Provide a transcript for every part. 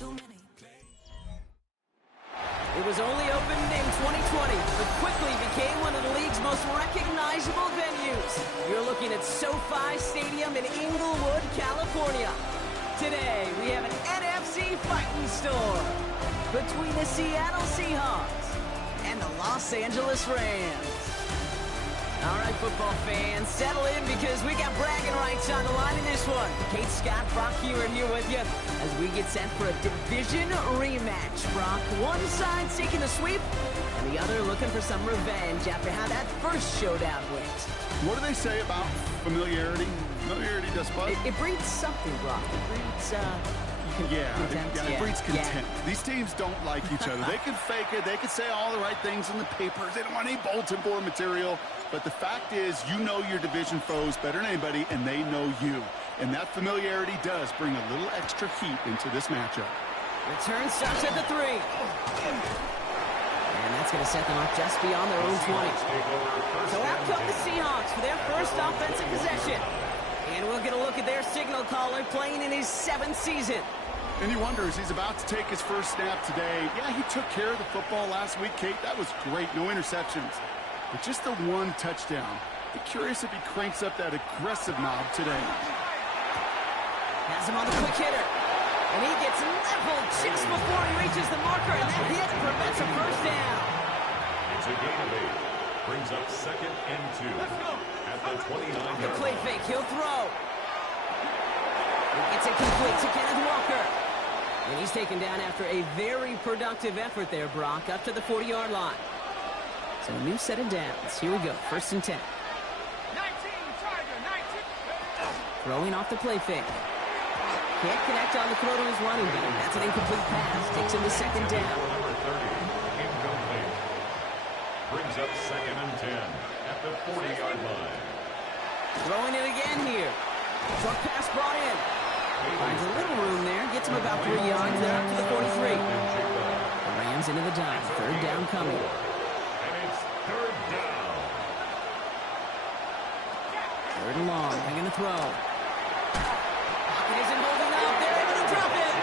It was only opened in 2020, but quickly became one of the league's most recognizable venues. You're looking at SoFi Stadium in Inglewood, California. Today, we have an NFC fighting storm between the Seattle Seahawks and the Los Angeles Rams. All right, football fans, settle in because we got bragging rights on the line in this one. Kate, Scott, Brock here with you as we get set for a division rematch. Brock, one side seeking a sweep and the other looking for some revenge after how that first showdown went. What do they say about familiarity? Familiarity does what? It breeds something, Brock. It breeds, it breeds contempt. These teams don't like each other. They can fake it. They can say all the right things in the papers. They don't want any bulletin board material. But the fact is, you know your division foes better than anybody, and they know you. And that familiarity does bring a little extra heat into this matchup. Return starts at the 3. And that's going to set them up just beyond their own 20. So out come the Seahawks for their first offensive possession. And we'll get a look at their signal caller playing in his 7th season. And you wonder, as he's about to take his first snap today, yeah, he took care of the football last week, Kate. That was great. No interceptions. But just the one touchdown. Be curious if he cranks up that aggressive knob today. Has him on the quick hitter. And he gets leveled just before he reaches the marker. And that hit prevents a first down. It's a gain of 8. Brings up 2nd and 2. At the 29-yard the play fake. He'll throw. It's incomplete to Kenneth Walker. And he's taken down after a very productive effort there, Brock, up to the 40-yard line. So a new set of downs. Here we go. 1st and 10. 19, Tiger, 19. Throwing off the play fake. Can't connect on the throw to his running back. That's an incomplete pass. Takes him to 2nd down. Number 30. Incomplete. Brings up 2nd and 10 at the 40-yard line. Throwing it again here. Short pass brought in. Finds a little room there. Gets him about 3 yards. They're up to the 43. The Rams into the dime. 3rd down coming. And it's 3rd down. 3rd and long. They're going to throw. Pocket isn't holding up. They're able to drop it.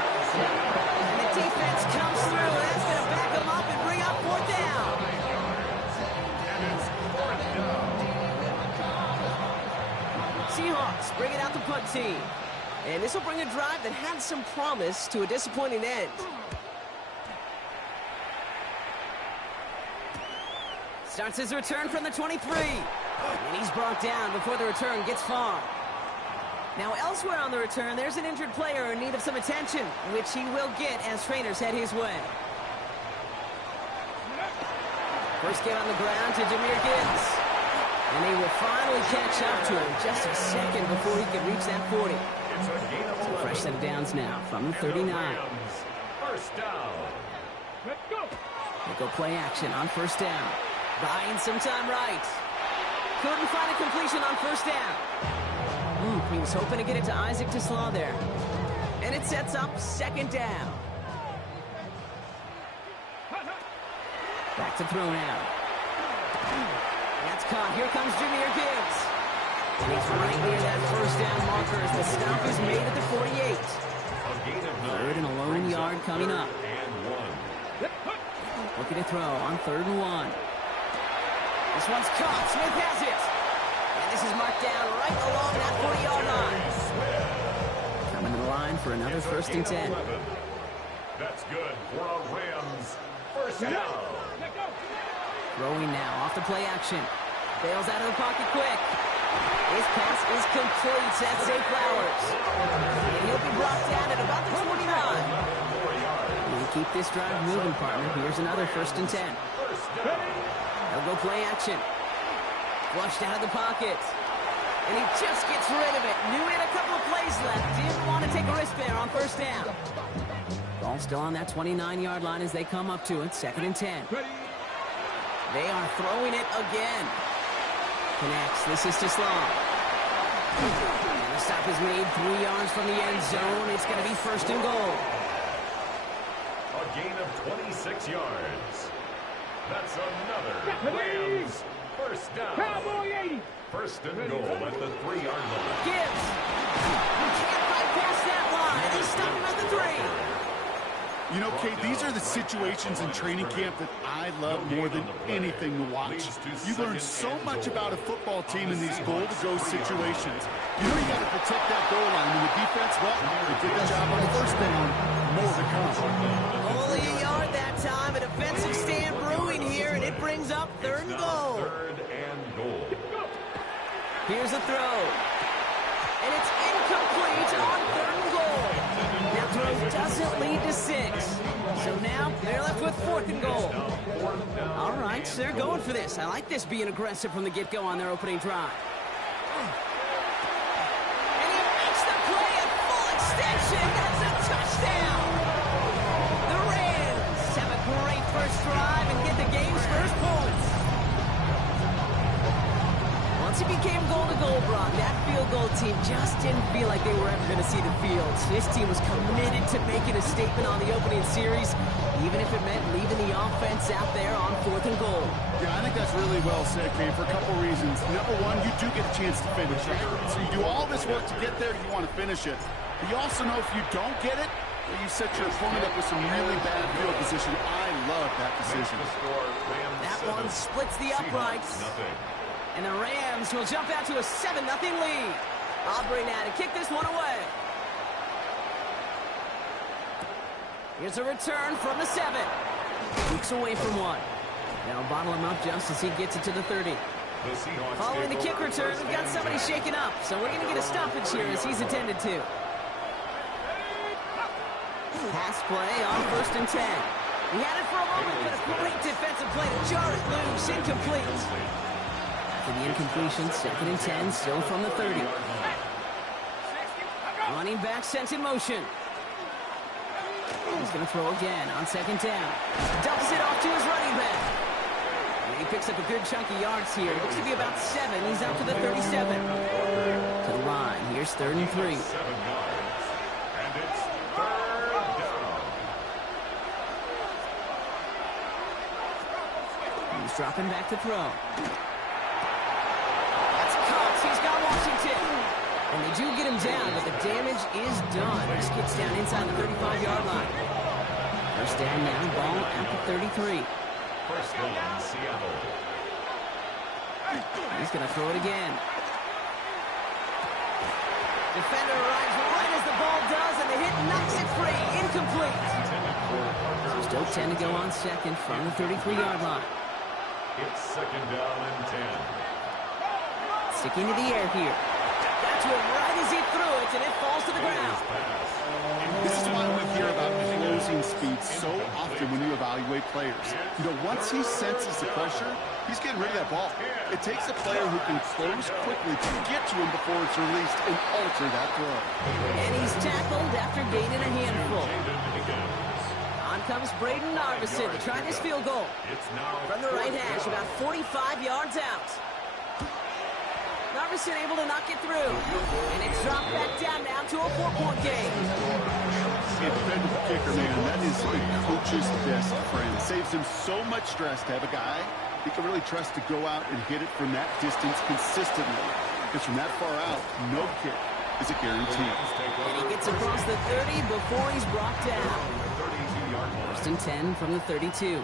And the defense comes through. That's going to back them up and bring up 4th down. And it's 4th down. Seahawks bringing out the punt team. And this will bring a drive that had some promise to a disappointing end. Starts his return from the 23. And he's brought down before the return gets far. Now elsewhere on the return, there's an injured player in need of some attention, which he will get as trainers head his way. First get on the ground to Jahmyr Gibbs. And he will finally catch up to him just a second before he can reach that 40. It's a gain of 11. So fresh set of downs now from the 39. First down. Let's go. They go play action on 1st down. Buying some time right. Couldn't find a completion on 1st down. He was hoping to get it to Isaac Toslaw there. And it sets up 2nd down. Back to throw now. That's caught. Here comes Jahmyr Gibbs. And he's right near that 1st down marker as the stop is made at the 48. 3rd and a lone yard coming up. And 1. Looking to throw on 3rd and 1. This one's caught. Smith has it. And this is marked down right along that 40-yard line. Coming to the line for another 1st and 10. That's good for a Rams first down. Throwing now off the play action. Bails out of the pocket quick. His pass is complete. That's Zay Flowers. And he'll be brought down at about the 29. We'll keep this drive moving, partner. Here's another 1st and 10. They'll go play action. Flushed out of the pocket. And he just gets rid of it. Knew he had a couple of plays left. Didn't want to take a risk there on 1st down. Ball still on that 29-yard line as they come up to it. 2nd and 10. They are throwing it again. Connects. This is Toslaw. And the stop is made 3 yards from the end zone. It's going to be 1st and goal. A gain of 26 yards. That's another Rams first down. Cowboy 80. 1st and goal at the 3-yard line. Gibbs. Can't bypass that line. They stop him at the 3. You know, Kate, these are the situations in training camp that I love more than anything to watch. You learn so much about a football team in these goal-to-go situations. You know you got to protect that goal line. And the defense, well, they did the job on the first down. More to come. Only a yard that time. A defensive stand brewing here, and it brings up 3rd and goal. 3rd and goal. Here's a throw. And it's incomplete on 3rd and goal. That throw doesn't lead to 6. So now they're left with 4th and goal. All right, so they're going for this. I like this being aggressive from the get-go on their opening drive. And he makes the play at full extension. That's a touchdown. The Rams have a great first drive and get the game's first points. Once it became goal-to-goal, Brock, that field goal team just didn't feel like they were ever going to see the field. This team was committed to making a statement on the opening series, even if it meant leaving the offense out there on 4th and goal. Yeah, I think that's really well said, Kate, for a couple reasons. Number one, you do get a chance to finish, right? So you do all this work to get there, you want to finish it. But you also know if you don't get it, you set your opponent up with some really bad field position. I love that decision. That one splits the uprights. And the Rams will jump out to a 7-0 lead. Aubrey now to kick this one away. Here's a return from the 7. Weeks away from one. Now bottle him up just as he gets it to the 30. Following the kick return, we've got somebody shaken up. So we're going to get a stoppage here as he's attended to. Pass play on 1st and 10. He had it for a moment, but a great defensive play to jar it loose. Incomplete. For the incompletion, 2nd and 10, still from the 30. Running back sent in motion. He's going to throw again on 2nd down. Dumps it off to his running back. And he picks up a good chunk of yards here. Looks to be about 7. He's out to the 37. To the line. Here's 3rd and 3. 7 yards. And it's 3rd down. He's dropping back to throw. He's got Washington. And they do get him down, but the damage is done. This gets down inside the 35-yard line. First down now, ball at the 33. First down, Seattle. He's going to throw it again. Defender arrives right as the ball does, and the hit knocks it free. Incomplete. So still 10 to go on 2nd from the 33-yard line. It's 2nd down and 10. Sticking to the air here. Got to it right as he threw it, and it falls to the ground. This is why we hear about closing speed so often when you evaluate players. You know, once he senses the pressure, he's getting rid of that ball. It takes a player who can close quickly to get to him before it's released and alter that throw. And he's tackled after gaining a handful. On comes Braden Narvison to try this field goal. From the right hash, about 45 yards out. Narvison able to knock it through. And it's dropped back down now to a 4-point game. Independent kicker, man, that is a coach's best friend. Saves him so much stress to have a guy he can really trust to go out and hit it from that distance consistently. Because from that far out, no kick is a guarantee. And he gets across the 30 before he's brought down. 1st and 10 from the 32.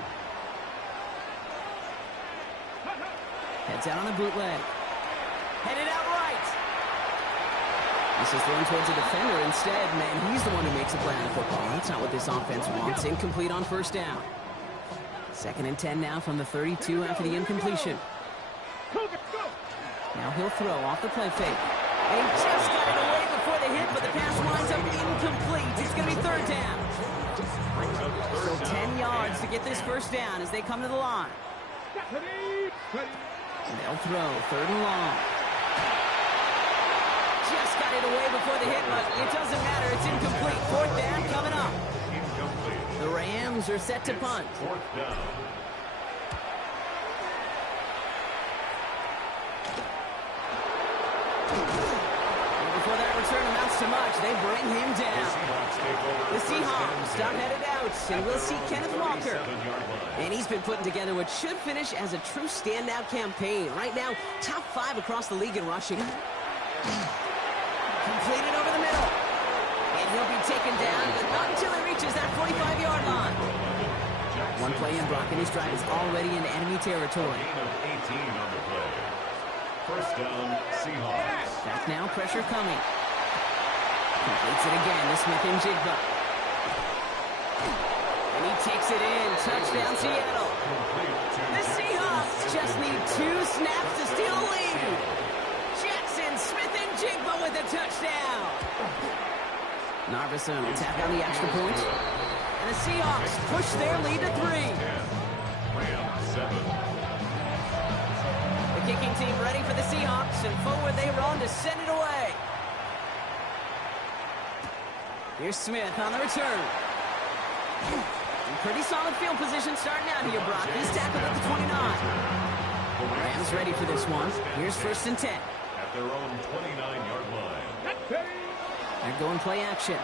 Heads out on the bootleg. Headed out right. This is thrown towards a defender instead. Man, he's the one who makes a play on the football. That's not what this offense wants. Incomplete on 1st down. 2nd and 10 now from the 32 after the incompletion. Now he'll throw off the play fake. And he just got it away before the hit, but the pass winds up incomplete. It's going to be 3rd down. So 10 yards to get this 1st down as they come to the line. And they'll throw 3rd and long. Just got it away before the hit, but it doesn't matter. It's incomplete. 4th down coming up. The Rams are set to punt. 4th down. Before that return amounts to much, they bring him down. The Seahawks start headed out, and we'll see Kenneth Walker. And he's been putting together what should finish as a true standout campaign. Right now, top 5 across the league in rushing. Completed over the middle. And he'll be taken down, but not until he reaches that 45-yard One play in, Brock, and his drive is already in enemy territory. Gain of 18 on the play. First down, Seahawks. Back now, pressure coming. Completes it again to Smith and Jigba. And he takes it in. Touchdown, Seattle. The Seahawks just need 2 snaps to steal a lead. Jackson, Smith, and Jigba with a touchdown. Narvison will tap on the extra point. And the Seahawks push their lead to 3. Rams 7. The kicking team ready for the Seahawks, and forward they run to send it away. Here's Smith on the return. Pretty solid field position starting out here, Brock. He's tackled at the 29. Rams ready for this one. Here's 1st and 10. At their own 29-yard line. They're going play action.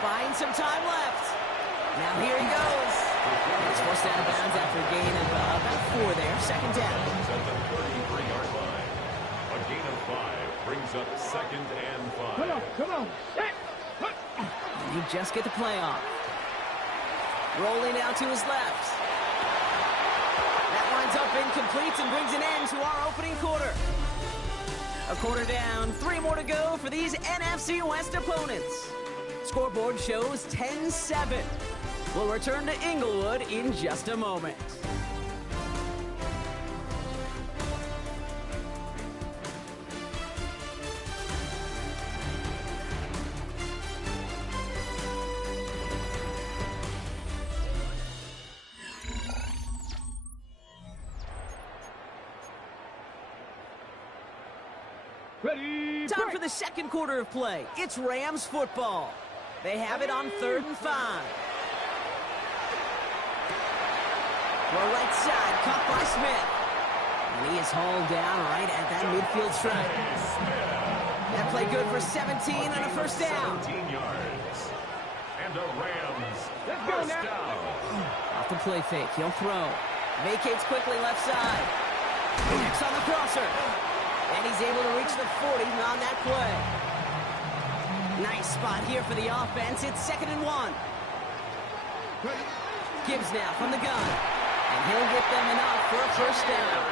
Buying some time left. Now here he goes. It's forced out of bounds after a gain of about 4 there. 2nd down. At the 33-yard line. A gain of 5 brings up 2nd and 5. Come on. And you just get the play off. Rolling out to his left. That winds up incomplete and brings an end to our opening quarter. A quarter down, 3 more to go for these NFC West opponents. Scoreboard shows 10-7. We'll return to Inglewood in just a moment. Ready. Time for the second quarter of play. It's Rams football. They have it on 3rd and 5. Well, right side, caught by Smith. And he is hauled down right at that midfield stripe. That play good for 17 and a 1st down. 17 yards. And the Rams first down. Off the play fake, he'll throw. Vacates quickly left side. Next on the crosser. And he's able to reach the 40 on that play. Nice spot here for the offense. It's 2nd and 1. Gibbs now from the gun. And he'll get them enough for a 1st down.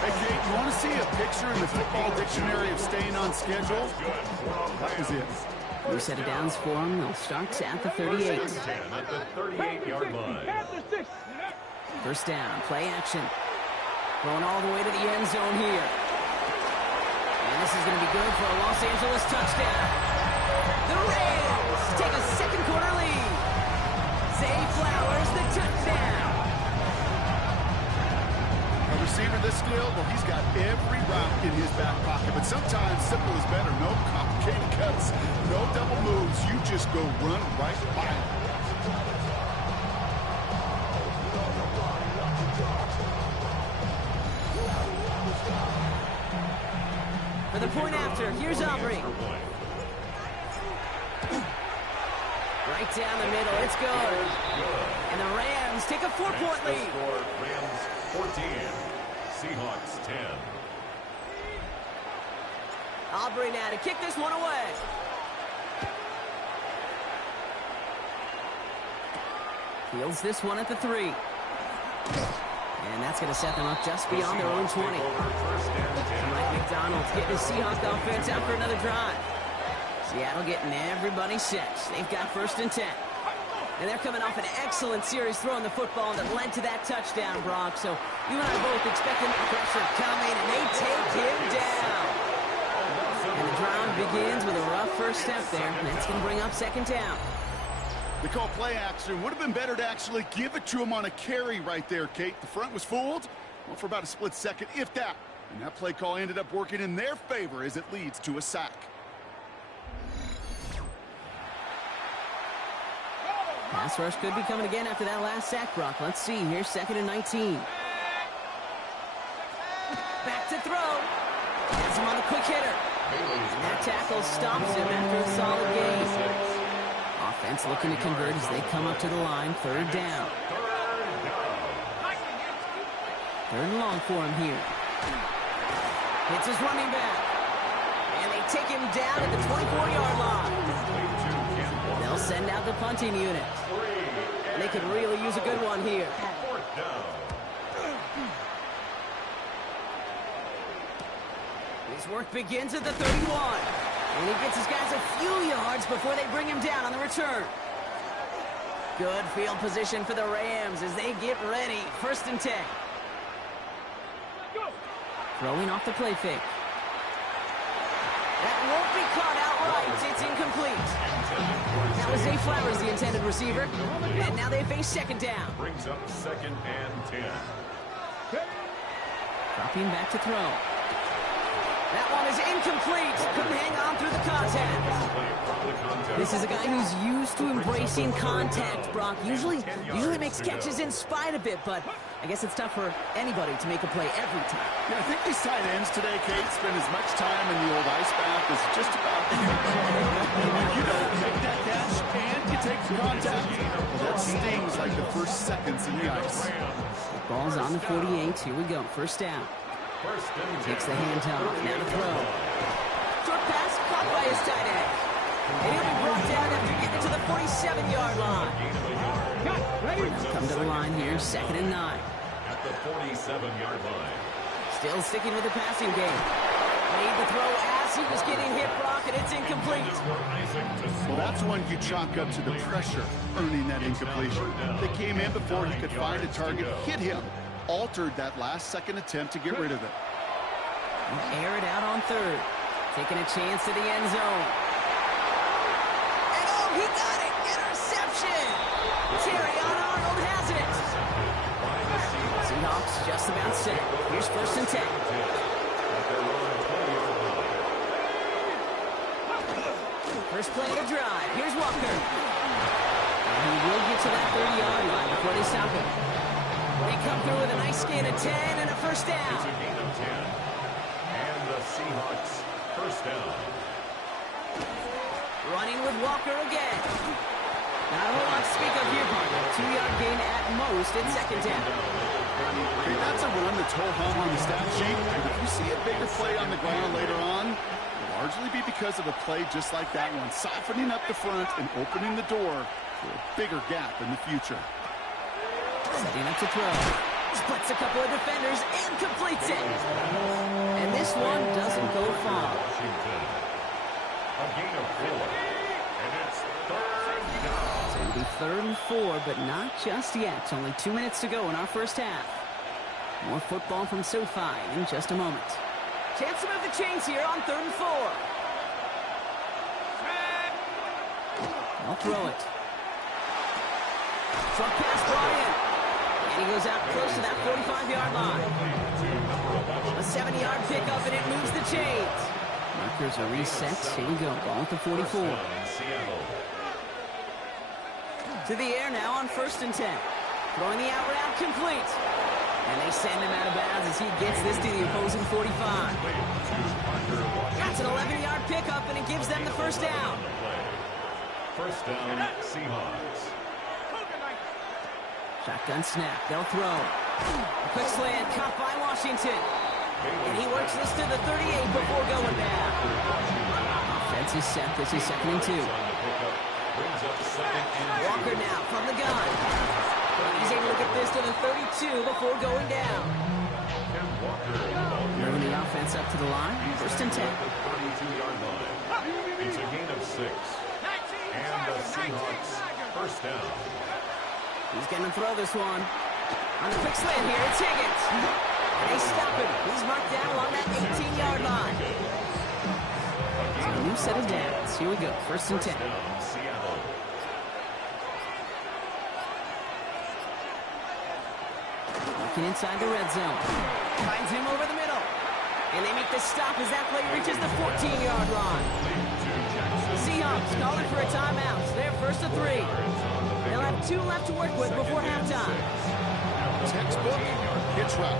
Hey, Kate, you want to see a picture in the football dictionary of staying on schedule? That was it. New set of downs for him. They'll start at the 38. At the 38-yard line. 1st down, play action. Going all the way to the end zone here. And this is going to be good for a Los Angeles touchdown. The Rams take a second quarter lead. Zay Flowers, the touchdown. A receiver this skilled, well, he's got every route in his back pocket. But sometimes simple is better. No complicated cuts, no double moves. You just go run right by him. For the point after, here's Aubrey. Right down the middle, it's good. And the Rams take a 4-point lead. Rams 14, Seahawks 10. Aubrey now to kick this one away. Fields this one at the 3. And that's going to set them up just beyond their own 20. Mike McDonald's getting his Seahawks offense out for another drive. Seattle getting everybody set. They've got 1st and 10. And they're coming off an excellent series throwing the football that led to that touchdown, Brock. So you and I both expecting the pressure coming, and they take him down. And the drive begins with a rough 1st step there. And that's going to bring up 2nd down. They call play action. Would have been better to actually give it to him on a carry right there, Kate. The front was fooled, well, for about a split second, if that. And that play call ended up working in their favor as it leads to a sack. Pass rush could be coming again after that last sack, Brock. Let's see. Here's 2nd and 19. Back to throw. Has him on the quick hitter. And that tackle stops him after a solid gain. Offense looking to convert as they come up to the line. 3rd down. 3rd and long for him here. Hits his running back. And they take him down at the 24-yard line. They'll send out the punting unit. And they could really use a good one here. Fourth down. His work begins at the 31. And he gets his guys a few yards before they bring him down on the return. Good field position for the Rams as they get ready. 1st and 10. Throwing off the play fake. That won't be caught outright. It's incomplete. That was Zay Flowers, the intended receiver. And now they face 2nd down. Brings up 2nd and 10. Dropping back to throw. That one is incomplete. Couldn't hang on through the contact. This is a guy who's used to embracing contact, Brock. Usually makes catches in spite of it, but I guess it's tough for anybody to make a play every time. Yeah, I think these tight ends today, Kate, spend as much time in the old ice bath as just about you know, take that catch and you take the contact. Well, that stings like the first seconds in the ice. Ball's on the 48. Here we go. 1st down. Takes the handoff. Now to throw. Short pass caught by his tight end. And he'll be brought down after getting to the 47-yard line. Come to the line here. 2nd and 9. At the 47-yard line. Still sticking with the passing game. Made the throw as he was getting hit, Brock, and it's incomplete. Well, that's one you chalk up to the pressure, earning that incompletion. They came in before he could find a target, hit him, altered that last-second attempt to get rid of it. Air it out on 3rd. Taking a chance to the end zone. And oh, he got it! Interception! Terry on Arnold has it! Seahawks just about set. Here's 1st and 10. First play of the drive. Here's Walker. And he will get to that 30-yard line before they stop him. They come through with a nice gain of 10 and a 1st down. It's a gain of 10. And the Seahawks 1st down. Running with Walker again. Not a whole lot to speak of here, partner. 2-yard gain at most in 2nd down. Hey, that's a run that's ho-hum on the stat sheet. But if you see a bigger play on the ground later on, it'll largely be because of a play just like that one, softening up the front and opening the door for a bigger gap in the future. Setting up to throw. Splits a couple of defenders and completes it. And this one doesn't go far. Washington. A gain of 4. And it's 3rd down. It's going to be 3rd and 4, but not just yet. Only 2 minutes to go in our 1st half. More football from SoFi in just a moment. Chance to move the chains here on 3rd and 4. I'll throw it. Short pass, Bryant. And he goes out close to that 45-yard line. A 70-yard pickup, and it moves the chains. Markers are reset. Here we go. Ball at the 44. To the air now on 1st and 10. Throwing the out route complete. And they send him out of bounds as he gets this to the opposing 45. That's an 11-yard pickup, and it gives them the 1st down. 1st down, Seahawks. Shotgun snap. They'll throw. A quick slant caught by Washington. And he works this to the 38 before going down. Offense is set. This is 2nd and 2. Walker now from the gun. He's able to get this to the 32 before going down. Moving the offense up to the line. 1st and 10. 32-yard line. It's a gain of 6. And the Seahawks 1st down. He's going to throw this one. On the quick slant here, it's Higgins. And they stop him. He's marked down along that 18-yard line. So a new set of downs. Here we go. 1st and 10. Looking inside the red zone. Finds him over the middle. And they make the stop as that play reaches the 14-yard line. The Seahawks calling for a timeout. They're 1st and 3. They'll have 2 left to work with before halftime. Textbook hitch route.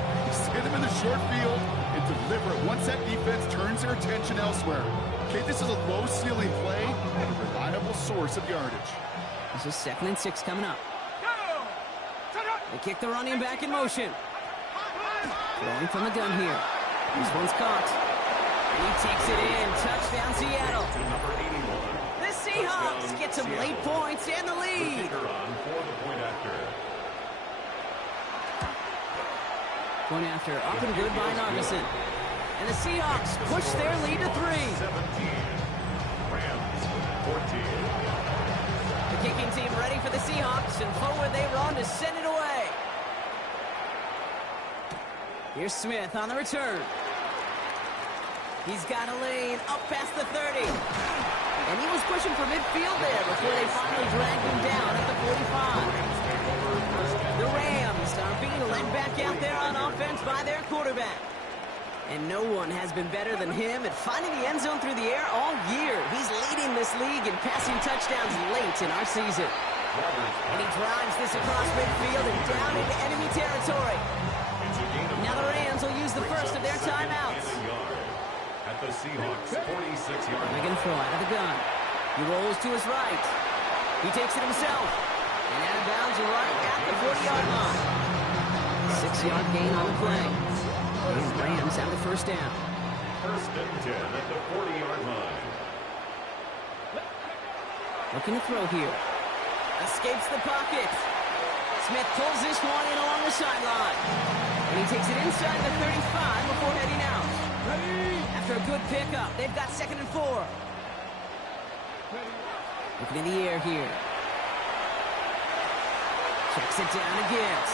Hit him in the short field and deliver it once that defense turns their attention elsewhere. Okay, this is a low-ceiling play and a reliable source of yardage. This is 2nd and 6 coming up. They kick the running back in motion. Throwing from the gun here. This one's caught. And he takes it in. Touchdown, Seattle. The Seahawks get some late points and the lead. Point after, up and good by Nargison. And the Seahawks push their lead to 3. 17. Rams 14. The kicking team ready for the Seahawks, and forward they run to send it away. Here's Smith on the return. He's got a lane up past the 30. And he was pushing for midfield there before they finally dragged him down at the 45. The Rams are being led back out there on offense by their quarterback. And no one has been better than him at finding the end zone through the air all year. He's leading this league in passing touchdowns late in our season. And he drives this across midfield and down into enemy territory. Now the Rams will use the first of their timeouts. At the Seahawks 46-yard line. Making throw out of the gun. He rolls to his right. He takes it himself. And out of bounds right at the 40-yard line. 6-yard gain on the play. And Rams have the first down. First and 10 at the 40-yard line. Looking to throw here. Escapes the pocket. Smith pulls this one in along the sideline. And he takes it inside the 35 before heading out. After a good pickup, they've got 2nd and 4. Looking in the air here. Checks it down again.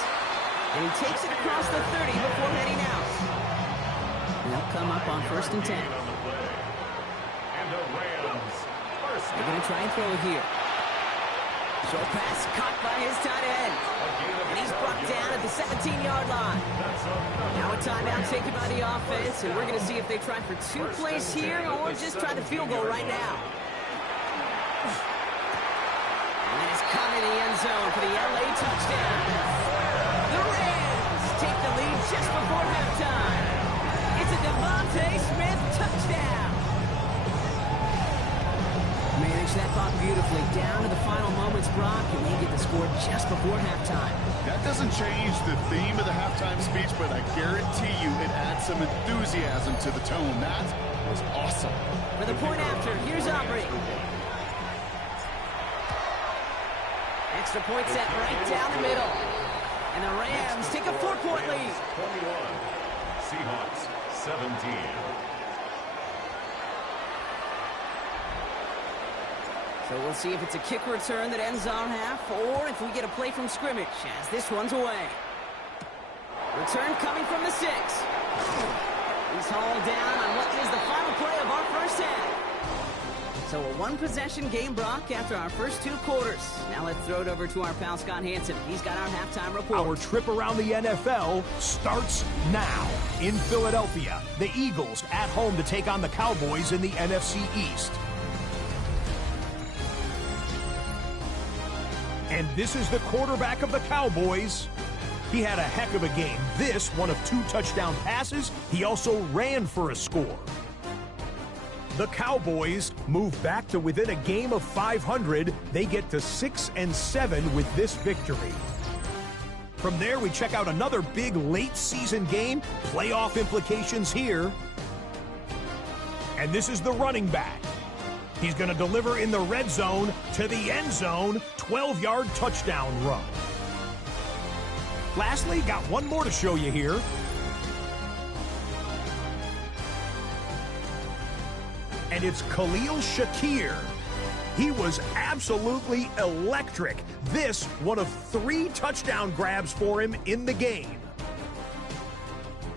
And he takes it across the 30 before heading out. And they'll come up on 1st and 10. And the Rams first. They're going to try and throw it here. Short pass caught by his tight end. And he's brought down at the 17-yard line. Now a timeout taken by the offense, and we're going to see if they try for 2 plays here or just try the field goal right now. And it's caught in the end zone for the LA touchdown. The Rams take the lead just before halftime. It's a Devontae Smith touchdown. Managed that clock beautifully down to the final moments, Brock, and they get the score just before halftime. That doesn't change the theme of the halftime speech, but I guarantee you it adds some enthusiasm to the tone. That was awesome. For the point after, here's Aubrey. Extra point set right down the middle. And the Rams take a 4-point lead. 21. Seahawks 17. So we'll see if it's a kick return that ends on half, or if we get a play from scrimmage, as this one's away. Return coming from the 6. He's hauled down on what is the final play of our first half. So a 1-possession game, Brock, after our first 2 quarters. Now let's throw it over to our pal Scott Hansen. He's got our halftime report. Our trip around the NFL starts now. In Philadelphia, the Eagles at home to take on the Cowboys in the NFC East. And this is the quarterback of the Cowboys. He had a heck of a game. This, one of 2 touchdown passes. He also ran for a score. The Cowboys move back to within a game of 500. They get to 6-7 with this victory. From there, we check out another big late season game. Playoff implications here. And this is the running back. He's going to deliver in the red zone to the end zone, 12-yard touchdown run. Lastly, got one more to show you here. And it's Khalil Shakir. He was absolutely electric. This, one of 3 touchdown grabs for him in the game.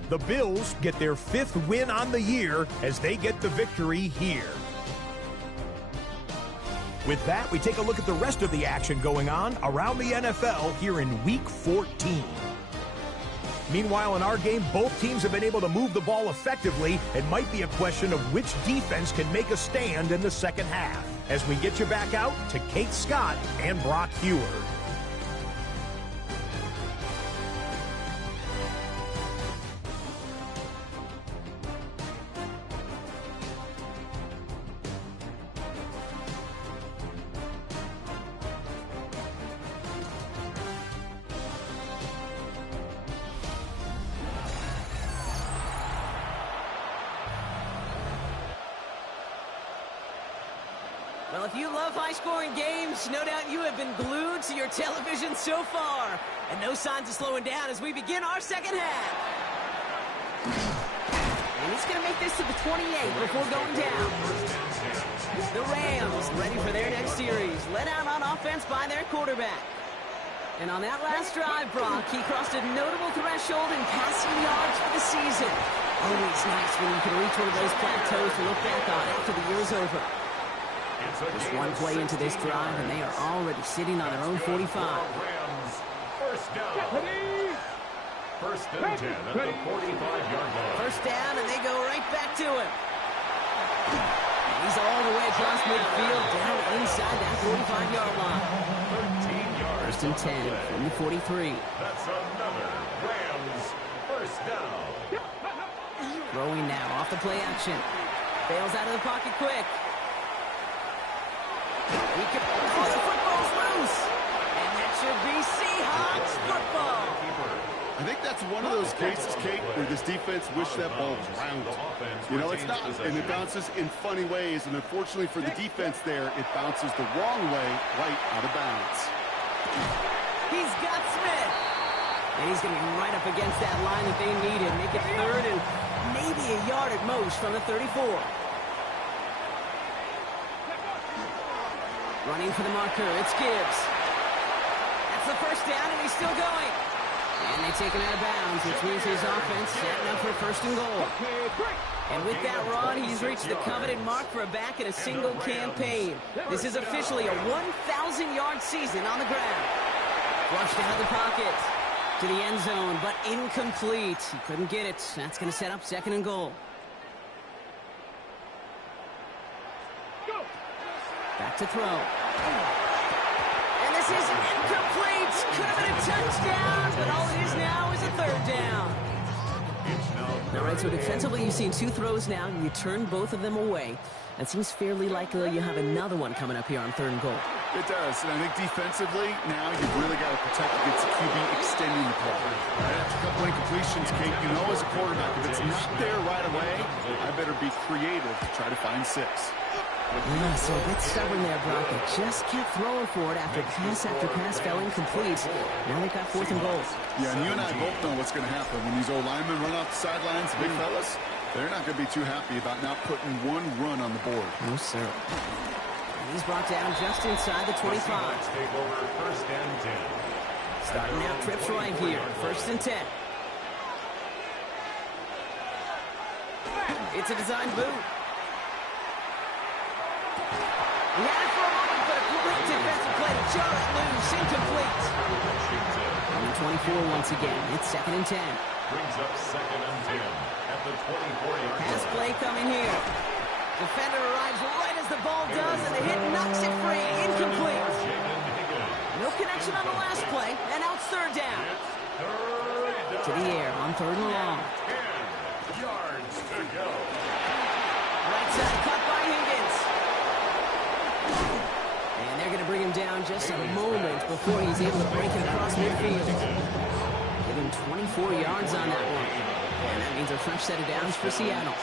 The Bills get their 5th win on the year as they get the victory here. With that, we take a look at the rest of the action going on around the NFL here in Week 14. Meanwhile, in our game, both teams have been able to move the ball effectively. It might be a question of which defense can make a stand in the second half. As we get you back out to Kate Scott and Brock Heward. Well, if you love high-scoring games, no doubt you have been glued to your television so far. And no signs of slowing down as we begin our second half. And he's going to make this to the 28 before going down. The Rams ready for their next series, led out on offense by their quarterback. And on that last drive, Brock, he crossed a notable threshold in passing yards for the season. Always nice when you can reach one of those plateaus to look back on after the year's over. Just one play into this drive, and they are already sitting on their own 45. First down. First and 10 at the 45-yard line. First down, and they go right back to him. And he's all the way across midfield, down inside that 45-yard line. 13 yards. First and 10 from the 43. That's another Rams first down. Throwing now off the play action. Bails out of the pocket quick. He could, oh, the football's loose. And that should be Seahawks football. I think that's one of those cases, Kate, where this defense wished that ball was round. You know, it's not, and it bounces in funny ways, and unfortunately for the defense there, it bounces the wrong way, right out of bounds. He's got Smith. And he's going to be right up against that line that they needed. Make it third and maybe a yard at most from the 34. Running for the marker, it's Gibbs. That's the first down, and he's still going. And they take him out of bounds, which means his offense setting up for first and goal. And with that run, he's reached the coveted mark for a back in a single campaign. This is officially a 1,000-yard season on the ground. Flushed out of the pocket to the end zone, but incomplete. He couldn't get it. That's going to set up second and goal. Back to throw. And this is incomplete. Could have been a touchdown, but all it is now is a third down. All right, so defensively, you've seen two throws now, and you turn both of them away. It seems fairly likely you have another one coming up here on third and goal. It does, and I think defensively, now you've really got to protect against the QB extending the play. Right after a couple incompletions, Kate, you know as a quarterback, if it's not there right away, I better be creative to try to find six. Yeah, so a bit stubborn there, Brock. They just kept throwing for it after pass fell incomplete. Now they've got fourth and goal. Yeah, and you and I both know what's going to happen. When these old linemen run off the sidelines, big fellas, they're not going to be too happy about not putting one run on the board. No, sir. And he's brought down just inside the 25. Take over first and 10. Starting out trips right here. First and 10. It's a design boot. He had it for a moment, but a great defensive play to jar it loose. Incomplete. On the 24 once again. It's second and 10. Brings up second and 10 at the 24-yard line. Pass play coming here. Defender arrives right as the ball does, and the hit knocks it free. Incomplete. No connection on the last play, and now it's third down. To the air on third and long. 10 yards to go. Right side cut by Higgins. And they're going to bring him down just a moment before he's able to break it across midfield. Give him 24 yards on that one. And that means a fresh set of downs for Seattle.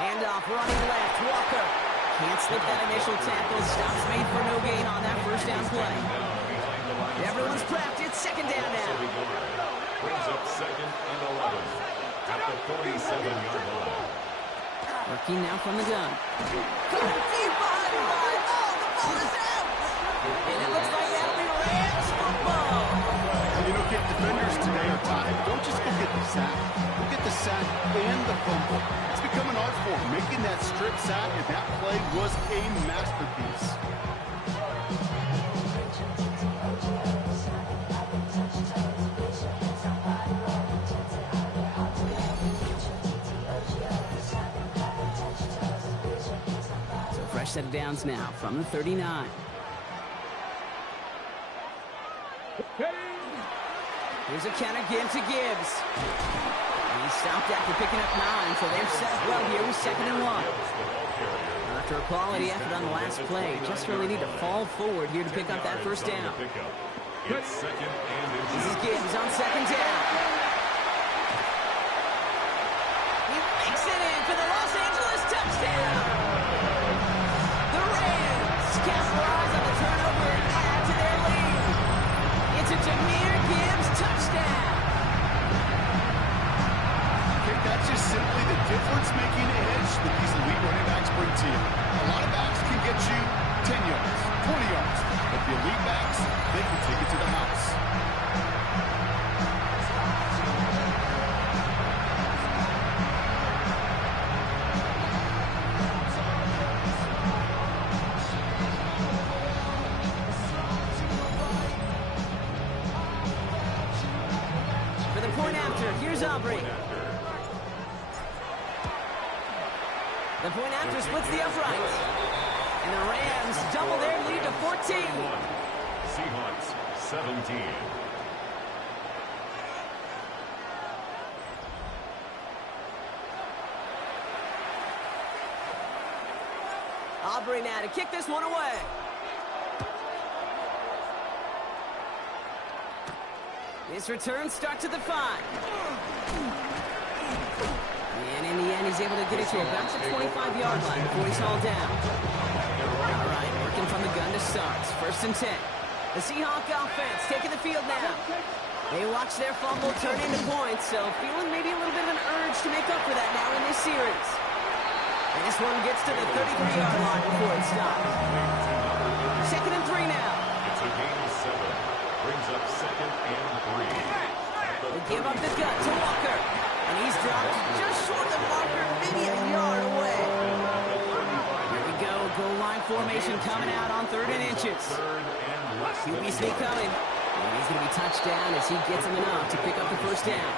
Handoff running left. Walker can't slip that initial tackle. Stops made for no gain on that first down play. Everyone's prepped. It's second down now. Brings up second and 11 at the 47-yard line. Working now from the gun. Deep behind the line. Oh, the ball is out. And it looks like that'll be Rams football. You know, Kate, defenders today are tied. Don't just go get the sack. Go get the sack and the fumble. It's become an art form. Making that strip sack, and that play was a masterpiece. Set of downs now from the 39. Here's a counter give to Gibbs. And he stopped after picking up 9, so they're set up well here with second and 1. After a quality effort on the last play, just really need to fall forward here to pick up that first down. It's second and this is Gibbs on second down. He makes it in for the Los Angeles touchdown. Here's Aubrey. The point after splits the uprights. And the Rams double their lead to 14. Seahawks 17. Aubrey now to kick this one away. This return starts at the 5. And in the end, he's able to get it to about the 25-yard line before he's hauled down. All right, working from the gun to start. 1st and 10. The Seahawk offense taking the field now. They watch their fumble turn into points, so feeling maybe a little bit of an urge to make up for that now in this series. And this one gets to the 33-yard line before it stops. 2nd and 3 now. It's a gain of 7. Brings up 2nd and 3. They give up the gut to Walker. And he's dropped just short of the marker, maybe a yard away. Here we go. Goal line formation coming out on 3rd and inches. QB sneak coming. And he's going to be touched down as he gets him enough to pick up the 1st down.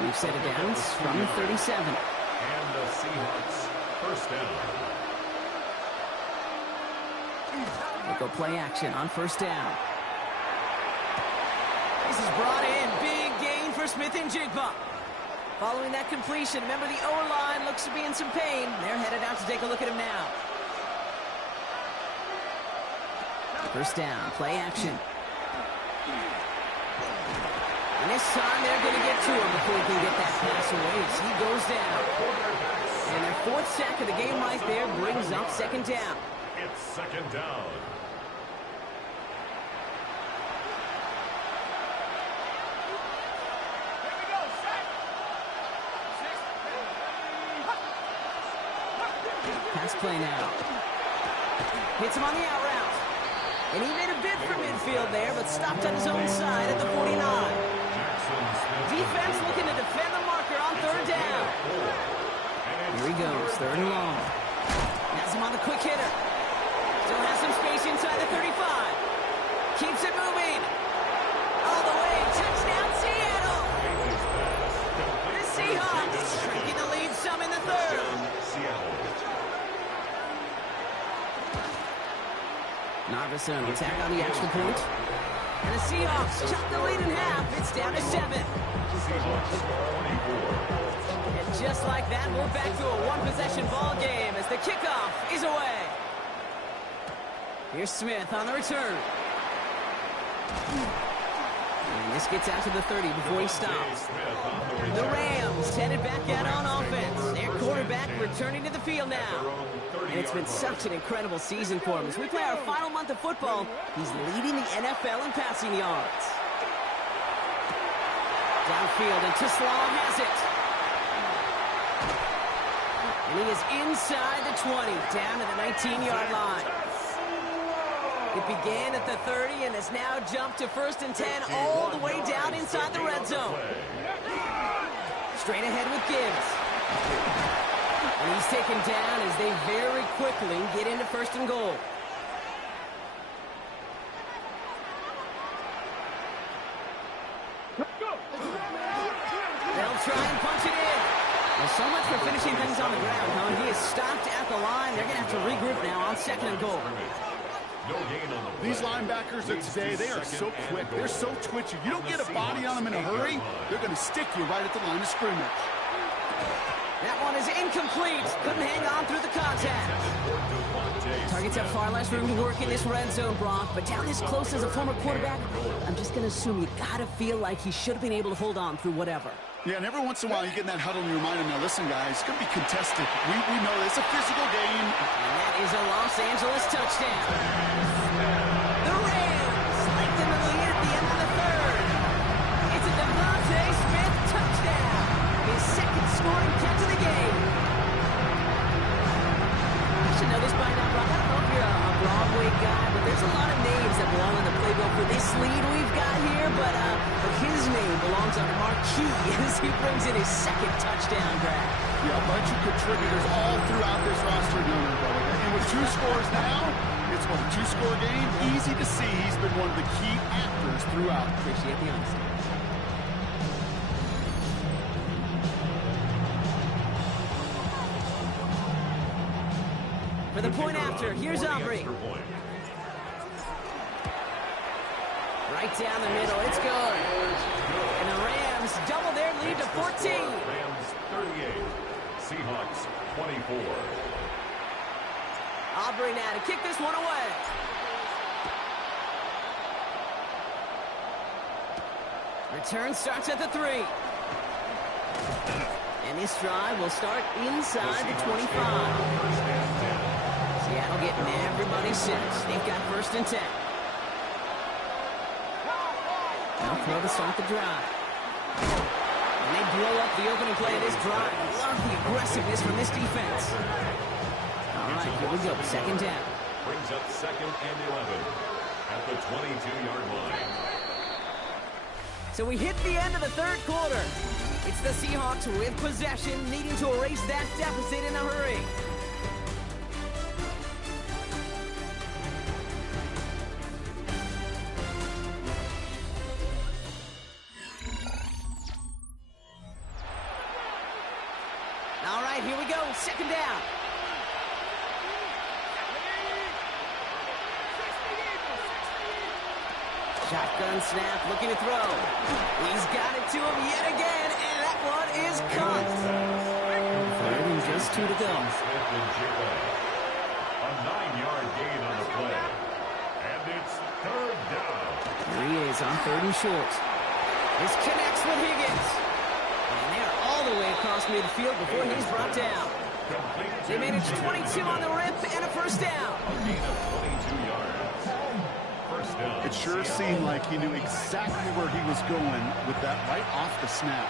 We've set it down from 37. And the Seahawks 1st down. They go play action on 1st down. This is brought in. Big gain for Smith and Jigba. Following that completion, remember the O-line looks to be in some pain. They're headed out to take a look at him now. 1st down, play action. And this time they're going to get to him before he can get that pass away as he goes down. And their 4th sack of the game right there brings up 2nd down. It's 2nd down. Pass play now. Hits him on the out route. And he made a bid for midfield there, but stopped on his own side at the 49. Defense looking to defend the marker on 3rd down. Here he goes, 3rd and long. Has him on the quick hitter. Still has some space inside the 35. Keeps it moving. All the way, touchdown Seattle. The Seahawks shrinking the lead some in the 3rd. Narvison will tack on the extra point. And the Seahawks chop the lead in half. It's down to 7. And just like that, we're back to a one-possession ball game as the kickoff is away. Here's Smith on the return. And this gets out to the 30 before he stops. The Rams headed back out on offense. Their quarterback returning to the field now. And it's been such an incredible season for him. As we play our final month of football, he's leading the NFL in passing yards. Downfield, and Tislam has it. And he is inside the 20, down to the 19-yard line. It began at the 30 and has now jumped to 1st and 10 all the way down inside the red zone. Straight ahead with Gibbs. And he's taken down as they very quickly get into 1st and goal. They'll try and punch it in. Well, so much for finishing things on the ground, huh? He is stopped at the line. They're going to have to regroup now on 2nd and goal. These linebackers of today, they are so quick. They're so twitchy. You don't get a body on them in a hurry, they're going to stick you right at the line of scrimmage. That one is incomplete. Couldn't hang on through the contact. Targets have far less room to work in this red zone, Brock, but down this close as a former quarterback, I'm just going to assume you got to feel like he should have been able to hold on through whatever. Yeah, and every once in a while you get in that huddle and you remind them, now listen, guys, it's going to be contested. We know it's a physical game. And that is a Los Angeles touchdown. The Rams lengthen the lead at the end of the 3rd. It's a Devontae Smith touchdown. His 2nd scoring catch of the game. You should know this by now, Brock. I don't know if you're a Broadway guy, but there's a lot of names that belong in the playbook for this lead we've got here, but his name belongs on the marquee as he brings in his 2nd touchdown grab. Yeah, a bunch of contributors all throughout this roster, and with 2 scores now, it's what, a 2-score game? Easy to see he's been one of the key actors throughout. Appreciate the honesty. For the point after, here's Aubrey. Right down the middle, it's good. And the Rams double their lead to 14. Rams 38, Seahawks 24. Aubrey now to kick this one away. Return starts at the 3. And this drive will start inside the 25. Seattle getting everybody set. They've got 1st and 10. Now throw to start the drive. And they blow up the opening play of this drive. Love the aggressiveness from this defense. All right, here we go. 2nd down. Brings up 2nd and 11 at the 22-yard line. So we hit the end of the 3rd quarter. It's the Seahawks with possession, needing to erase that deficit in a hurry. All right, here we go. 2nd down. Shotgun snap, looking to throw. He's got it to him yet again, and that one is caught. 3rd and just 2 to go. A 9-yard gain on the play. And it's 3rd down. Here he is on 3rd and short. This connects with Higgins. And they're all the way across midfield before he's brought down. They manage 22 on the rip and a 1st down. A gain of 22 yards. It sure seemed like he knew exactly where he was going with that right off the snap.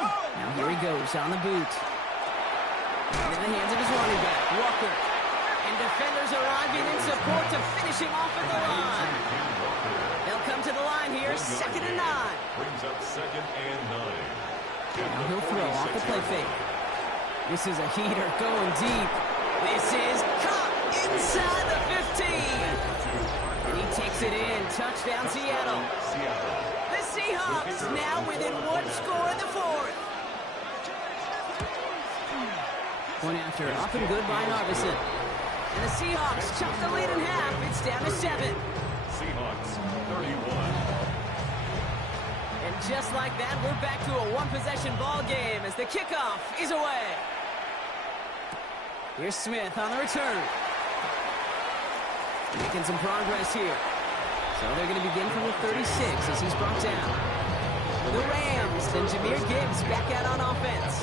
Now here he goes on the boot. In the hands of his running back, Walker. And defenders arriving in support to finish him off at the line. They'll come to the line here, 2nd and 9. Brings up 2nd and 9. Now he'll throw off the play fake. This is a heater going deep. This is caught inside the 15. And he takes it in. Touchdown, Seattle. The Seahawks now within 1 score in the 4th. Point after, up and good by Harbison. And the Seahawks chop the lead in half. It's down to 7. Seahawks 31. And just like that, we're back to a one-possession ball game as the kickoff is away. Here's Smith on the return. Making some progress here. So they're going to begin from the 36 as he's brought down. The Rams, then Jahmyr Gibbs back out on offense.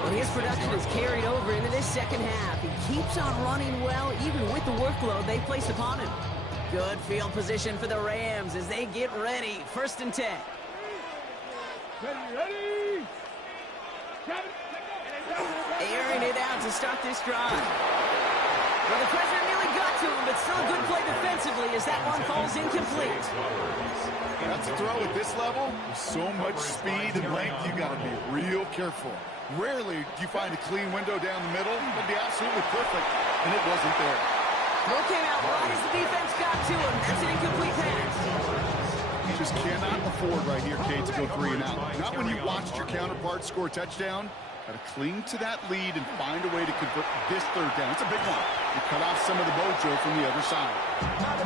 Well, his production is carried over into this 2nd half. He keeps on running well, even with the workload they place upon him. Good field position for the Rams as they get ready. 1st and 10. Ready. Airing it out to start this drive. Well, the pressure nearly got to him, but still a good play defensively as that one falls incomplete. That's a throw at this level. With so much speed and length, you got to be real careful. Rarely do you find a clean window down the middle. It'd be absolutely perfect, and it wasn't there. Throw came out right as the defense got to him. That's an incomplete pass. You just cannot afford right here, Kate, to go 3 and out. Not when you watched your counterpart score a touchdown. Got to cling to that lead and find a way to convert this 3rd down. It's a big one. You cut off some of the mojo from the other side.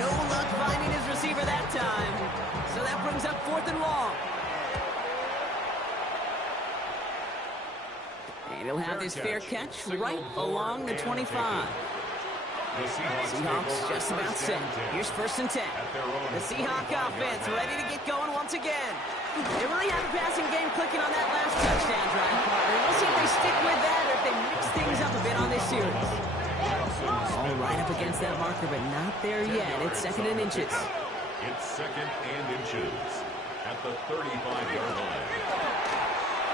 No luck finding his receiver that time. So that brings up 4th and long. And he'll have this fair catch right along the 25. Seahawks just about set. Here's 1st and 10. The Seahawk offense ready to get going once again. They really have a passing game clicking on that last touchdown drive, partner. We'll see if they stick with that or if they mix things up a bit on this series. All right up against that marker, but not there yet. It's 2nd and inches. It's 2nd and inches at the 35-yard line.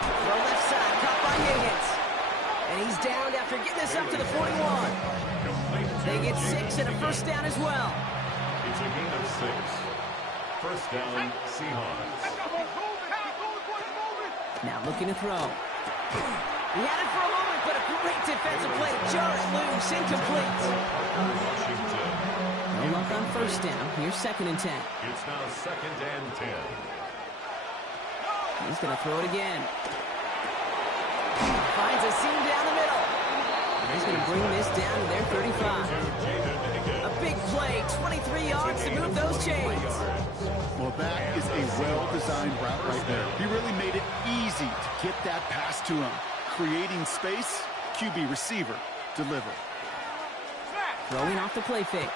Throw left side, caught by Higgins. And he's downed after getting this up to the 41. They get 6 and a 1st down as well. It's a gain of 6. 1st down, Seahawks. Now looking to throw. He had it for a moment, but a great defensive play to jar it loose, incomplete. Washington. No luck on 1st down. Here's 2nd and 10. It's now 2nd and 10. He's going to throw it again. Finds a seam down the middle. He's going to bring this down to their 35. A big play, 23 yards to move those chains. Well, that is a well-designed route right there. He really made it easy to get that pass to him. Creating space, QB receiver, deliver. Throwing off the play fake.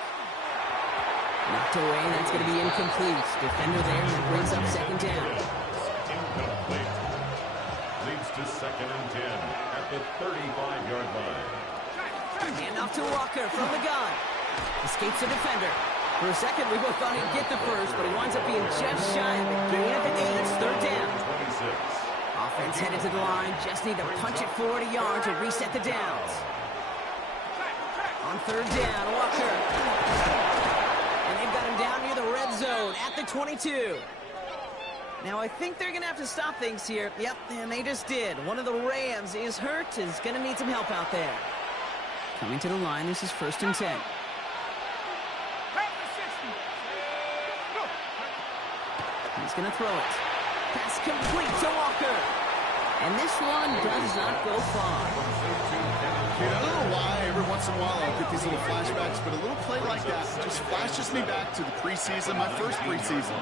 Knocked away, that's going to be incomplete. Defender there, and that brings up second down. Incomplete. Leads to 2nd and 10 at the 35-yard line. Hand off to Walker from the gun. Escapes the defender. For a second, we both thought he'd get the first, but he winds up being just shy of it. Gain of 8. It's third down. 26. Offense headed to the line. Just need to punch it 40 yards to reset the downs. On third down, Walker. And they've got him down near the red zone at the 22. Now, I think they're going to have to stop things here. Yep, and they just did. One of the Rams is hurt, is going to need some help out there. Coming to the line, this is 1st and 10. He's going to throw it. Pass complete to Walker. And this one does not go far. I don't know why every once in a while I'll get these little flashbacks, but a little play like that just flashes me back to the preseason, my first preseason.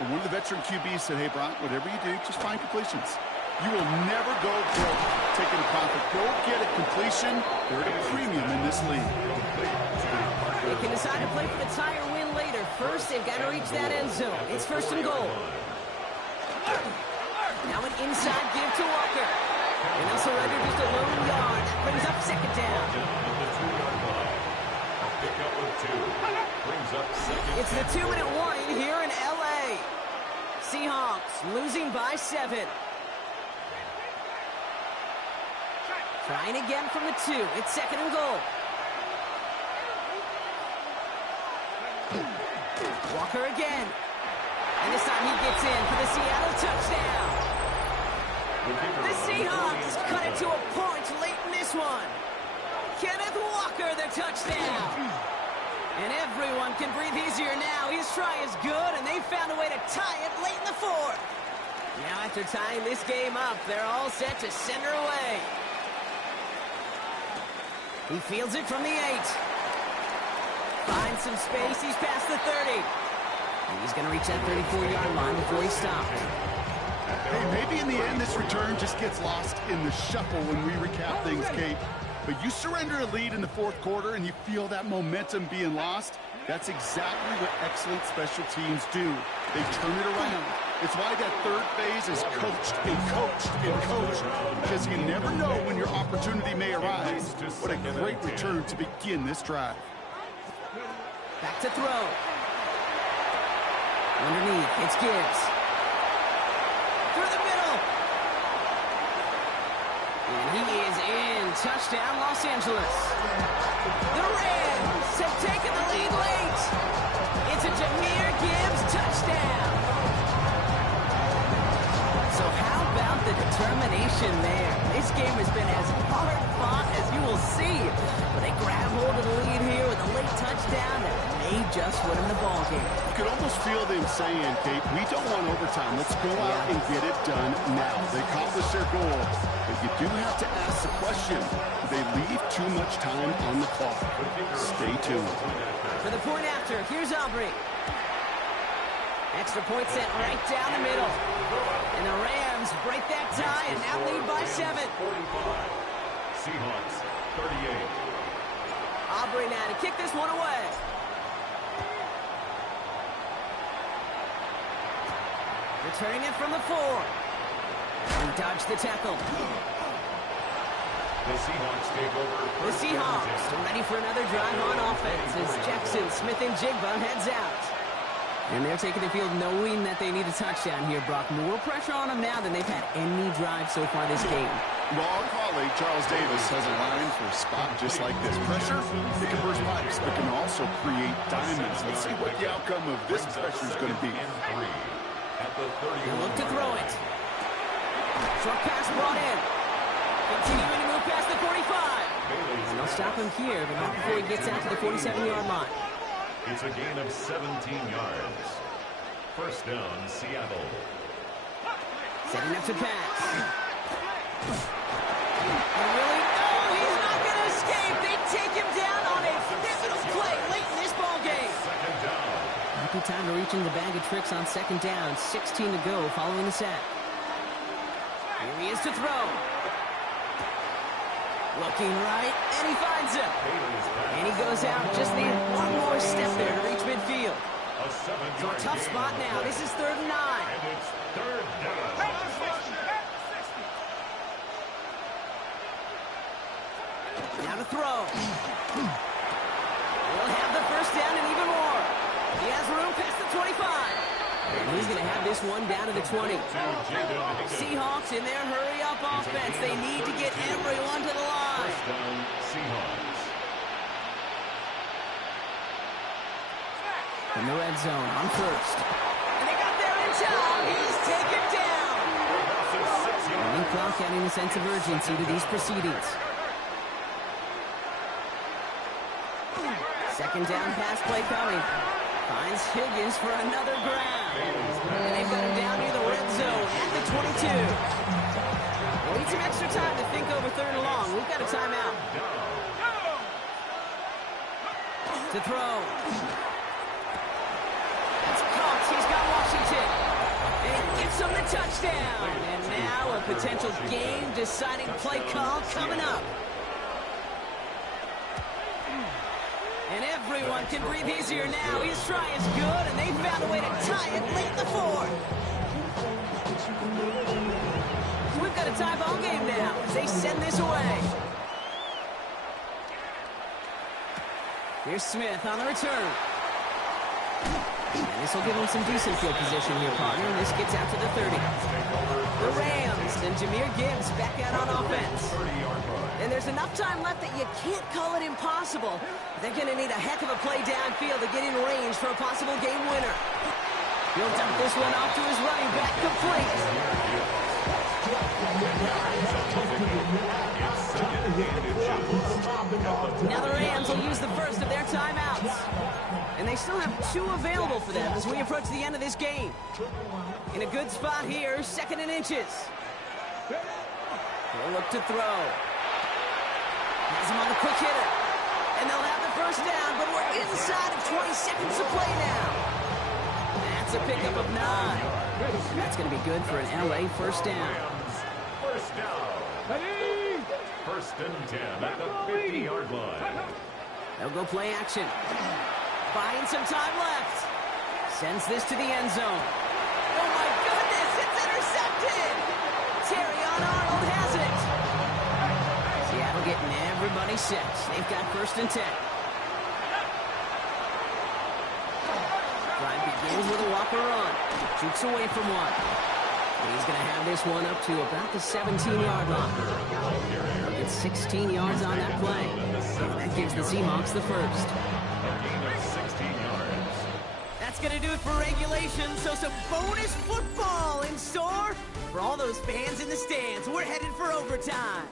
And one of the veteran QBs said, hey, Brock, whatever you do, just find completions. You will never go broke taking a profit. Go get a completion. They're at a premium in this league. They can decide to play for the tie or win later. First, they've got to reach that end zone. It's 1st and goal. Now an inside give to Walker. And they'll surrender just a lone yard. That brings up second down. It's the 2-minute warning here in L.A. Seahawks losing by 7. Trying again from the 2. It's 2nd and goal. Walker again. And this time he gets in for the Seattle touchdown. The Seahawks cut it to a point late in this one. Kenneth Walker, the touchdown. And everyone can breathe easier now. His try is good, and they found a way to tie it late in the 4th. Now after tying this game up, they're all set to send her away. He fields it from the 8. Finds some space. He's past the 30. And he's going to reach that 34-yard line before he stops. Hey, maybe in the end this return just gets lost in the shuffle when we recap things, Kate. But you surrender a lead in the 4th quarter and you feel that momentum being lost. That's exactly what excellent special teams do. They turn it around. It's why that 3rd phase is coached and coached and coached, because you never know when your opportunity may arise. What a great return to begin this drive. Back to throw. Underneath, it's Gibbs. Through the middle. And he is in. Touchdown, Los Angeles. The Rams have taken the lead late. It's a Jahmyr Gibbs touchdown. So how about the determination there? This game has been as hard fought as you will see. But they grab hold of the lead here with a late touchdown that may just win them the ball game. You could almost feel them saying, Kate, we don't want overtime. Let's go out and get it done now. They accomplished their goal. But you do have to ask the question, do they leave too much time on the clock? Stay tuned. For the point after, here's Aubrey. Extra point set right down the middle. And the Rams break that tie and now lead by 7. 45. Seahawks, 38. Aubrey now to kick this one away. Returning it from the 4. And dodged the tackle. The Seahawks take over. The Seahawks are ready for another drive on offense as Jackson, Smith, and Jigba heads out. And they're taking the field knowing that they need a touchdown here, Brock. More pressure on them now than they've had any drive so far this game. Well, our colleague, Charles Davis, has a line for a spot just like this. Pressure, it can burst pipes, but can also create diamonds. Let's see what the outcome of this pressure is going to be. He'll look to throw it. Short pass brought in. Continuing to move past the 45. And they'll stop him here, but not before he gets out to the 47-yard line. It's a gain of 17 yards. First down, Seattle. Setting up to pass. And really, no, he's not going to escape. catching the bag of tricks on second down. 16 to go following the sack. Here he is to throw. Looking right, and he finds him. And he goes out. Just needed one more step there to reach midfield. So a tough spot now. This is 3rd and 9. And it's 3rd down. Now to throw. He'll have the first down and even more. He has room past the 25. And he's going to have this one down to the 20. Seahawks in their hurry-up offense. They need to get everyone to the line. First down, Seahawks. In the red zone on first. And they got there in time. He's taken down. Running clock adding a sense of urgency to these proceedings. Second down pass play coming. Finds Higgins for another grab. And they've got him down near the red zone at the 22. We'll need some extra time to think over 3rd and long. We've got a timeout. To throw. That's caught. He's got Washington. And he gets him the touchdown. And now a potential game-deciding play call coming up. And everyone can breathe easier now. His try is good, and they found a way to tie it late in the 4th. So we've got a tie ball game now as they send this away. Here's Smith on the return. And this will give him some decent field position here, partner. And this gets out to the 30. The Rams and Jahmyr Gibbs back out on offense. And there's enough time left that you can't call it impossible. They're going to need a heck of a play downfield to get in range for a possible game winner. He'll dump this one off to his running back, complete. Now the Rams will use the first of their timeouts. And they still have 2 available for them as we approach the end of this game. In a good spot here, 2nd and inches. He'll look to throw. Has him on the quick hitter. And they'll have the first down, but we're inside of 20 seconds to play now. That's a pickup of 9. That's going to be good for an LA first down. First down. 1st and 10 at the 50-yard line. They'll go play action. Buying some time left. Sends this to the end zone. Oh my goodness, it's intercepted! Terrion Arnold has it. Seattle getting everybody set. They've got 1st and 10. Drive begins with a walker run. Jukes away from one. He's going to have this one up to about the 17-yard line. He'll get 16 yards on that play. And that gives the Seahawks the first. That's going to do it for regulation. So some bonus football in store for all those fans in the stands. We're headed for overtime.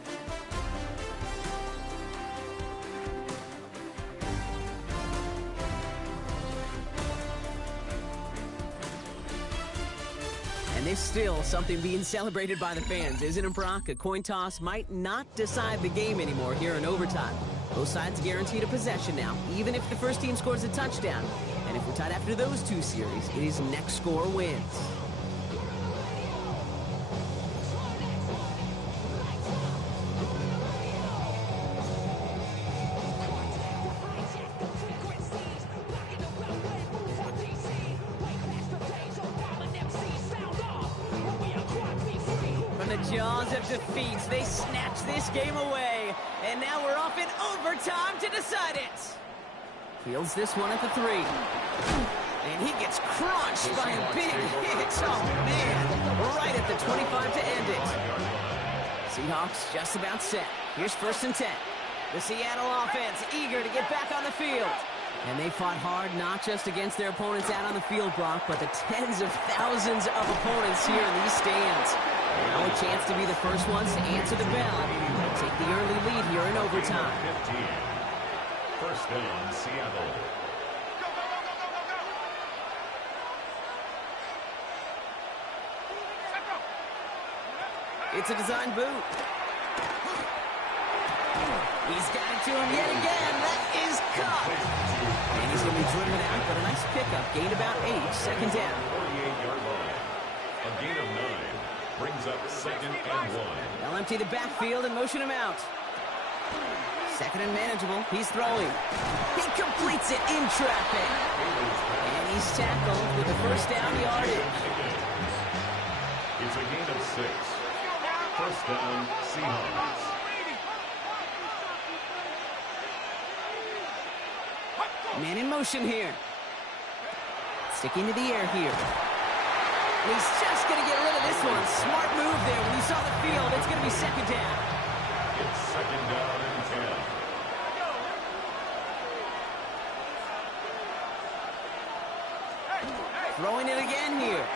And there's still something being celebrated by the fans, isn't it, Brock? A coin toss might not decide the game anymore here in overtime. Both sides guaranteed a possession now, even if the first team scores a touchdown. And if we're tied after those 2 series, it is next score wins. Jaws of defeat. They snatched this game away. And now we're off in overtime to decide it. Fields this one at the 3. And he gets crunched by a big hit. Oh, man. Right at the 25 to end it. Seahawks just about set. Here's 1st and 10. The Seattle offense eager to get back on the field. And they fought hard not just against their opponents out on the field, Brock, but the tens of thousands of opponents here in these stands. Now a chance to be the first ones to answer the bell. Take the early lead here in overtime. 15. First down, Seattle. It's a design boot. He's got it to him yet again. That is caught. And he's going to be driven out, but a nice pickup. Gained about 8, second down. 48-yard line. A gain of 9 brings up second and 1. They'll empty the backfield and motion him out. Second and manageable. He's throwing. He completes it in traffic. And he's tackled with the first down yardage. It's a gain of 6. First down, Seahawks. Man in motion here. Sticking to the air here. And he's just going to get rid of this one. Smart move there. When he saw the field, it's going to be second down. It's second down and 10. Throwing it again here.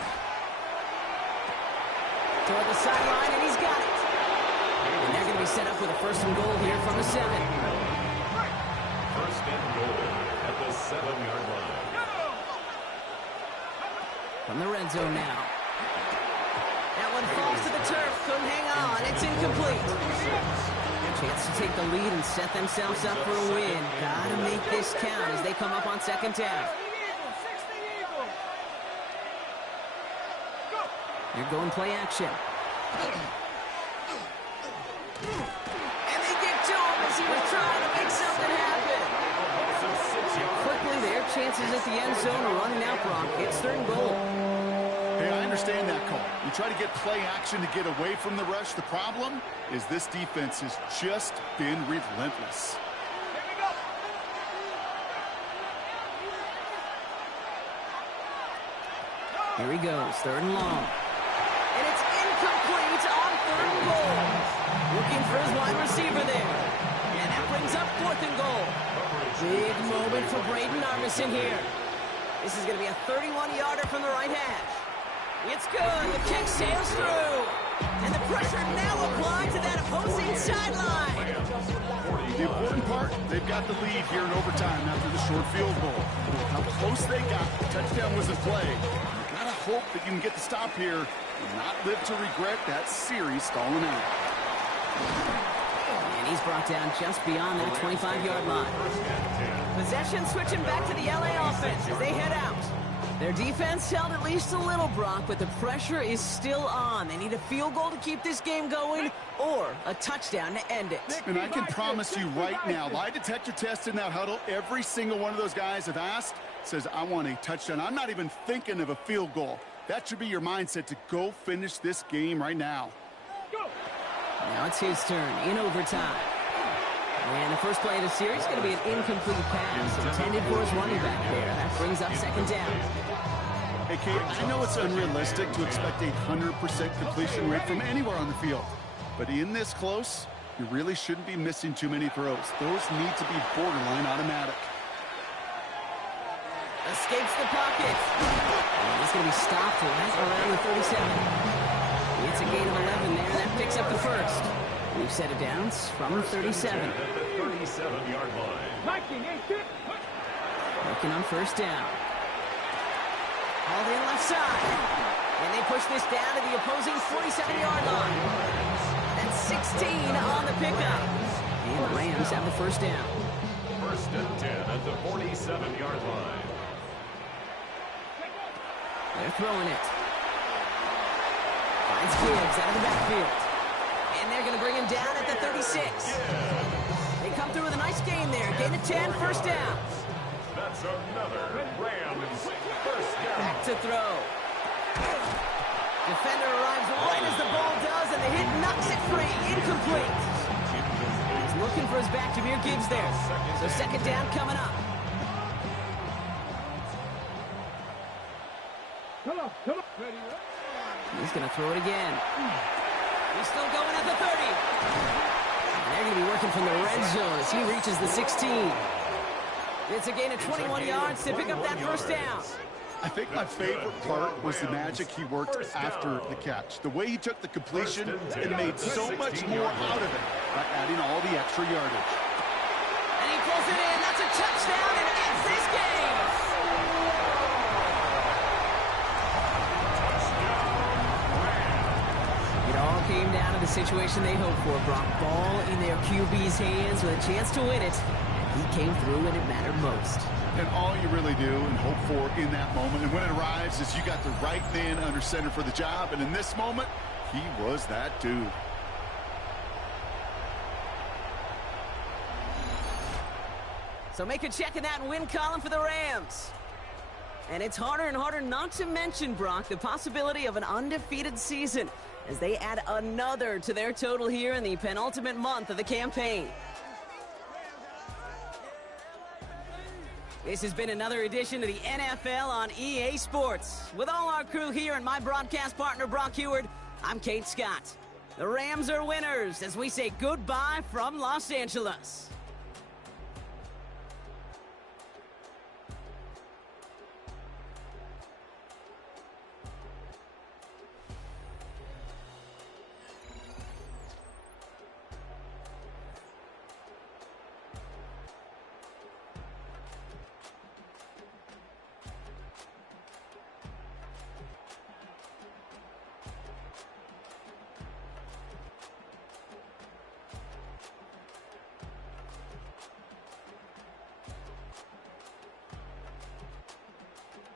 Toward the sideline, and he's got it. And they're going to be set up with a first and goal here from the 7. First and goal at the 7-yard line. From the red zone now. That one falls to the turf. Couldn't hang on. It's incomplete. Chance to take the lead and set themselves up for a win. Gotta make this count as they come up on second down. They're going play action. And they get to him as he was trying to make something happen. Quickly, their chances at the end zone are running out, Brock. It's third and goal. Hey, I understand that call. You try to get play action to get away from the rush. The problem is this defense has just been relentless. Here he goes, third and long. And it's incomplete on third and goal. Looking for his wide receiver there. And that brings up fourth and goal. Big moment for Braden Armisen here. This is going to be a 31-yarder from the right hash. It's good. The kick sails through. And the pressure now applied to that opposing sideline. The important part, they've got the lead here in overtime after the short field goal. How close they got. The touchdown was in play. You gotta hope that you can get the stop here and not live to regret that series stalling out. And he's brought down just beyond that 25-yard line. Possession switching back to the LA offense as they head out. Their defense held at least a little, Brock, but the pressure is still on. They need a field goal to keep this game going or a touchdown to end it. And I can promise you right now, lie detector test in that huddle, every single one of those guys have asked says, I want a touchdown. I'm not even thinking of a field goal. That should be your mindset to go finish this game right now. Now it's his turn in overtime. And the first play of the series is going to be an incomplete pass intended for his running back there. That brings up second down. Hey, Kate, I know it's unrealistic to expect a 100% completion rate from anywhere on the field. But in this close, you really shouldn't be missing too many throws. Those need to be borderline automatic. Escapes the pocket. And he's going to be stopped right around the 37. It's a gain of 11 there. That picks up the first. We've set it down from 37. At the 37-yard line. Looking on first down. Hauled in left side. And they push this down to the opposing 47-yard line. That's 16 on the pickup. And the Rams have the first down. First and 10 at the 47-yard line. They're throwing it. Finds Gibbs out of the backfield. And they're going to bring him down at the 36. They come through with a nice gain there. Gain of 10, first down. That's another Rams first down. Back to throw. Defender arrives right as the ball does, and the hit knocks it free. Incomplete. He's looking for his back. Jahmyr Gibbs there. So second down coming up. He's going to throw it again. He's still going at the 30. And they're going to be working from the red zone as he reaches the 16. It's a gain of 21 yards to pick up that first down. I think my favorite part was the magic he worked after the catch. The way he took the completion and made so much more out of it by adding all the extra yardage. And he pulls it in. That's a touchdown, and it's this game. It all came down to the situation they hoped for, Brock. Ball in their QB's hands with a chance to win it. And he came through when it mattered most. And all you really do and hope for in that moment, and when it arrives, is you got the right man under center for the job. And in this moment, he was that dude. So make a check in that win column for the Rams. And it's harder and harder not to mention, Brock, the possibility of an undefeated season as they add another to their total here in the penultimate month of the campaign. This has been another edition of the NFL on EA Sports. With all our crew here and my broadcast partner, Brock Heward, I'm Kate Scott. The Rams are winners as we say goodbye from Los Angeles.